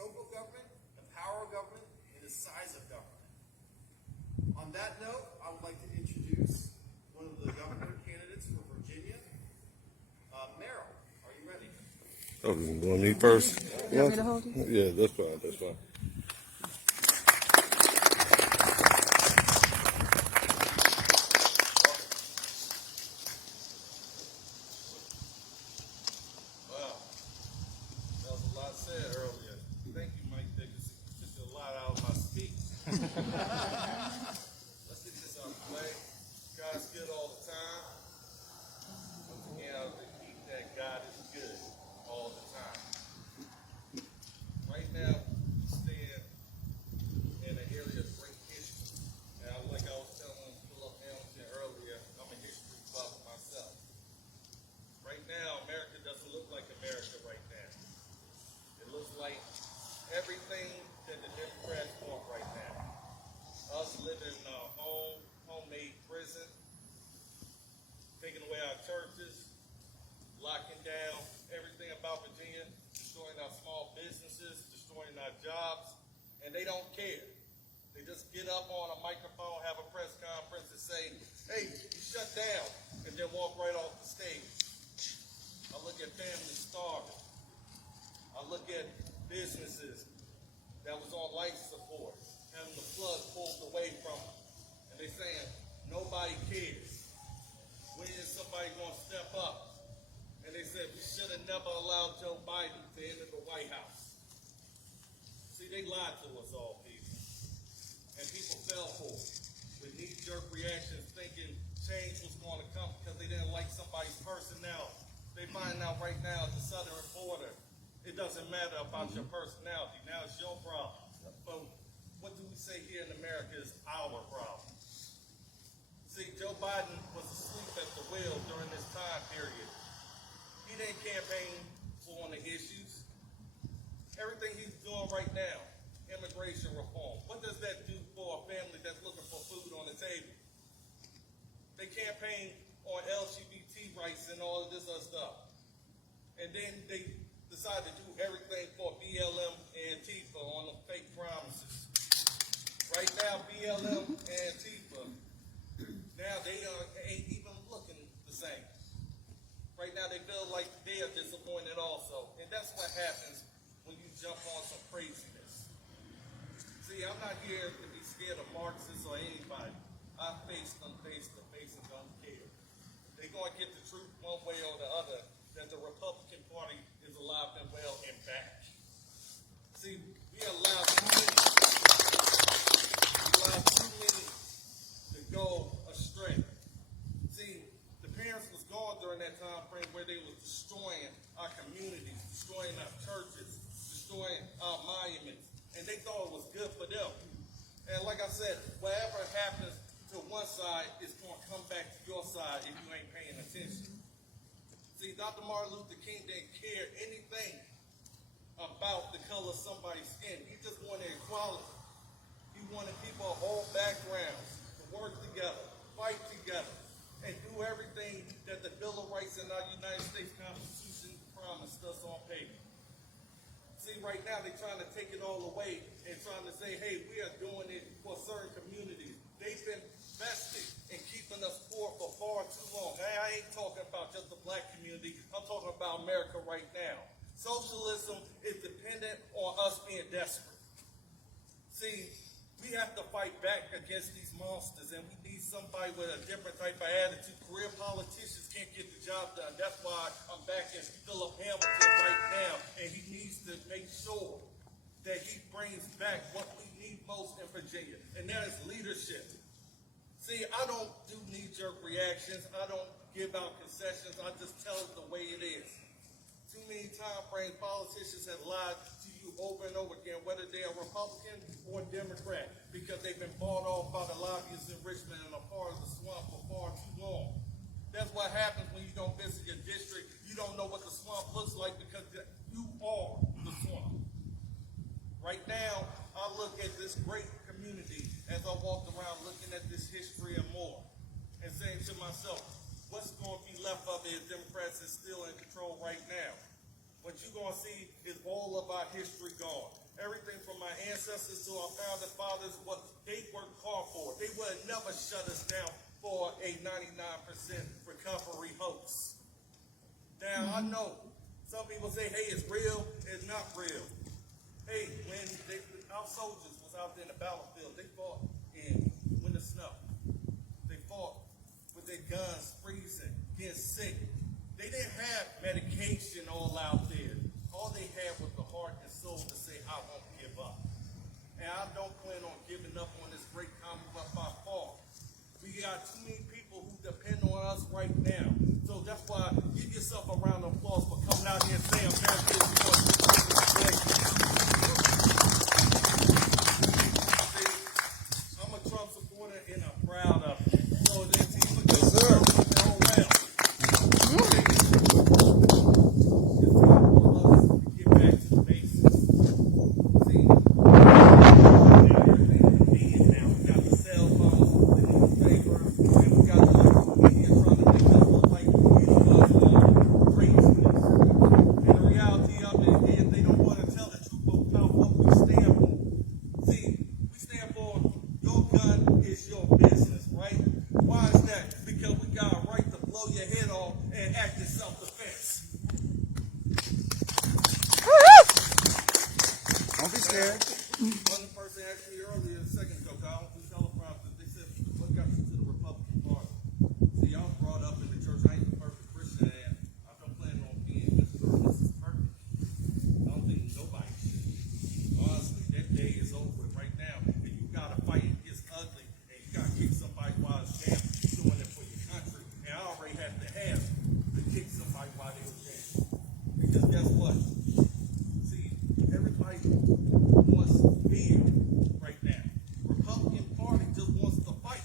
scope of government, the power of government, and the size of government. On that note, I would like to introduce one of the governor candidates for Virginia. Merrill, are you ready? Oh, you want me first? You want me to hold you? Yeah, that's fine, that's fine. Wow, that was a lot said earlier. Thank you, Mike Dickinson. You took a lot out of my speech. Let's get this out of the way. God's good all the time. Once again, I repeat that God is good all the time. Right now, we stand in an area of great history. Now, like I was telling Philip Hamilton earlier, I'm a history buff myself. Right now, America doesn't look like America right now. It looks like everything that the Democrats want right now. Us living in a homemade prison, taking away our churches, locking down everything about Virginia, destroying our small businesses, destroying our jobs, and they don't care. They just get up on a microphone, have a press conference, and say, hey, you shut down, and then walk right off the stage. I look at families starving. I look at businesses that was on life support, having the flood pulled away from them. And they saying, nobody cares. When is somebody going to step up? And they said, we should have never allowed Joe Biden to enter the White House. See, they lied to us all, people. And people fell for it. With knee-jerk reactions, thinking change was going to come because they didn't like somebody's personality. They find out right now at the southern border, it doesn't matter about your personality. Now it's your problem. But what do we say here in America is our problem? See, Joe Biden was asleep at the wheel during this time period. He didn't campaign on the issues. Everything he's doing right now, immigration reform, what does that do for a family that's looking for food on the table? They campaign on LGBT rights and all of this other stuff. And then they decide to do everything for BLM and Antifa on the fake promises. Right now, BLM and Antifa, now they ain't even looking the same. Right now, they feel like they are disappointed also. And that's what happens when you jump on some craziness. See, I'm not here to be scared of Marxists or anybody. I face them face to face and don't care. They're going to get the truth one way or the other, that the Republican Party is alive and well and back. See, we allow too many to go astray. See, the parents was gone during that time frame where they was destroying our communities, destroying our churches, destroying our monuments, and they thought it was good for them. And like I said, whatever happens to one side is going to come back to your side if you ain't paying attention. See, Dr. Martin Luther King didn't care anything about the color of somebody's skin. He just wanted equality. He wanted people of all backgrounds to work together, fight together, and do everything that the Bill of Rights in our United States Constitution promised us on paper. See, right now they're trying to take it all away and trying to say, hey, we are doing it for certain communities. They've been vested in keeping us poor for far too long. I ain't talking about just the black community. I'm talking about America right now. Socialism is dependent on us being desperate. See, we have to fight back against these monsters, and we need somebody with a different type of attitude. Career politicians can't get the job done. That's why I'm backing Philip Hamilton right now, and he needs to make sure that he brings back what we need most in Virginia, and that is leadership. See, I don't do knee-jerk reactions. I don't give out concessions. I just tell it the way it is. Too many time frames, politicians have lied to you over and over again, whether they are Republican or Democrat, because they've been bought off by the lobbyists in Richmond and are part of the swamp for far too long. That's what happens when you don't visit your district. You don't know what the swamp looks like because you are the swamp. Right now, I look at this great community as I walked around looking at this history and more, and saying to myself, what's going to be left of it if Democrats is still in control right now? What you're going to see is all of our history gone. everything from my ancestors to our founding fathers, what they worked hard for. They would never shut us down for a 99% recovery hoax. Now, I know some people say, hey, it's real. It's not real. Hey, when our soldiers was out there in the battlefield, they fought in winter snow. They fought with their guns freezing, getting sick. They didn't have medication all out there. All they had was the heart and soul to say, I won't give up. And I don't plan on giving up on this great commonwealth by far. We got too many people who depend on us right now. So that's why give yourself a round of applause for coming out here and saying America is going to I'm a Trump supporter and I'm proud of it. So that team of good girls all around. Get back to the basics. See, now everything is convenient now. We got the cell phones, the newspaper, and we got the media trying to make us look like it was craziness. And the reality of it is they don't want to tell the truth about what we stand for. See, we stand for your gun is your business, right? Why is that? Because we got a right to blow your head off and act in self-defense. Don't be scared. One person asked me earlier, a second ago, I don't do teleprompters. They said, what got you to the Republican Party? See, I was brought up in the church. I ain't the perfect Christian, and I don't plan on being Mr. or Mrs. Perfect. I don't think nobody should. Honestly, that day is over with right now. And you got to fight. It gets ugly, and you got to kick somebody while it's down. You're doing it for your country. And I already have to have to kick somebody while they was down. Because guess what? See, everybody wants fear right now. Republican Party just wants to fight.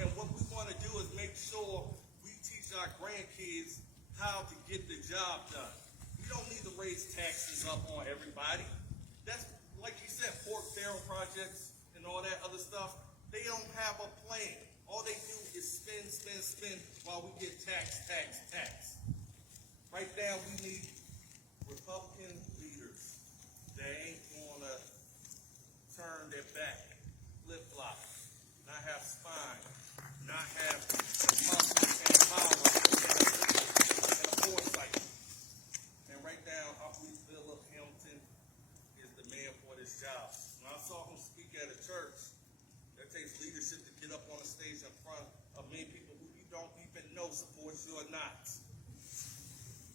And what we want to do is make sure we teach our grandkids how to get the job done. We don't need to raise taxes up on everybody. That's, like you said, pork barrel projects and all that other stuff. They don't have a plan. All they do is spend, spend, spend while we get tax, tax, tax. Right now, we need Republican leaders that ain't gonna turn their back, flip-flop, not have spine, not have the muscle and power and a foresight. And right now, I believe Philip Hamilton is the man for this job. When I saw him speak at a church, that takes leadership to get up on the stage in front of many people who you don't even know support you or not.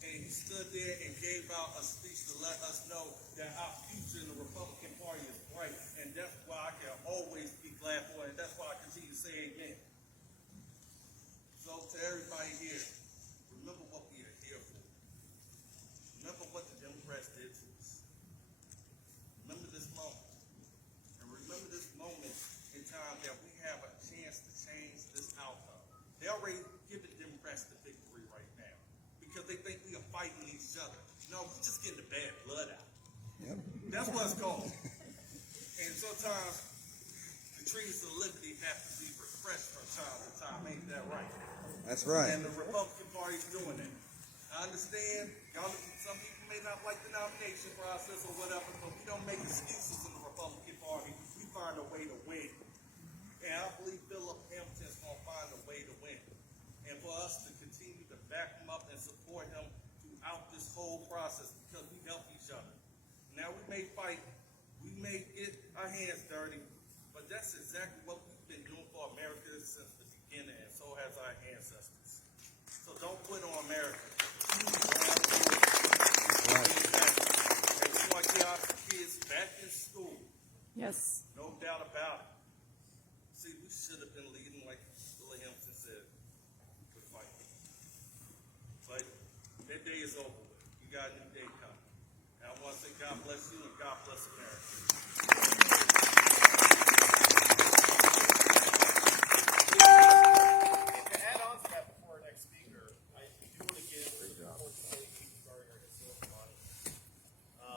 And he stood there and gave out a speech to let us know that our future in the Republican Party is bright. And that's why I can always be glad for it. And that's why I continue to say amen. So to everybody here, remember what we are here for. Remember what the Democrats did to us. Remember this moment. And remember this moment in time that we have a chance to change this outcome. They already given Democrats the victory right now because they think we are fighting each other. No, we're just getting the bad blood out. Yep. That's what it's called. And sometimes the trees of liberty have to be refreshed from time to time. Ain't that right? That's right. And the Republican Party is doing it. I understand. Some people may not like the nomination process or whatever, but we don't make excuses in the Republican Party. We find a way to win. And I believe Philip Hamilton's going to find a way to win. And for us to continue to back him up and support him throughout this whole process because we help each other. Now we may fight, we may get our hands dirty, but that's exactly what we've been doing for America since the beginning, and so has our ancestors. So don't quit on America. Right. And we want to get our kids back in school. Yes. No doubt about it. See, we should have been leading like Philip Hamilton said. With fighting. But that day is over with. You got a new day coming. And I want to say God bless you and God bless America. To add on to that before our next speaker, I do want to give unfortunately regarding our historical body.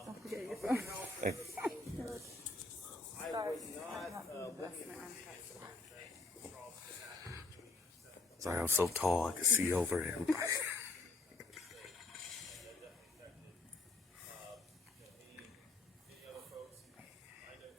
Don't forget your phone. I was not living in Sorry, I'm so tall I can see over him.